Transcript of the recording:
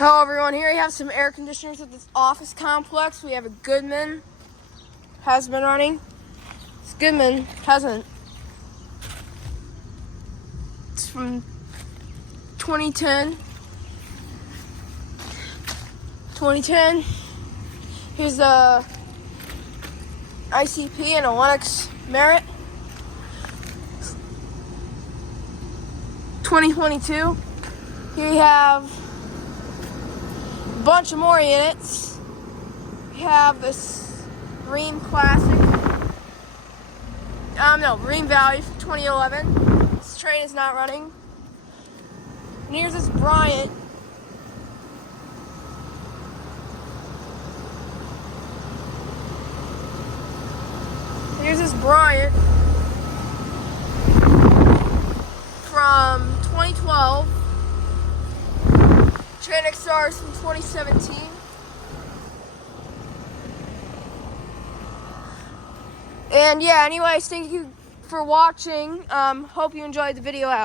Hello everyone, here we have some air conditioners at this office complex. We have a Goodman, has been running. This Goodman hasn't. It's from 2010. Here's the ICP and a Lennox Merit. 2022. Here we have a bunch of more units. We have this Rheem Classic. Rheem Valley from 2011. This train is not running. And here's this Bryant. From 2012. Train XRs from 2017. And yeah, anyways, thank you for watching. Hope you enjoyed the video out.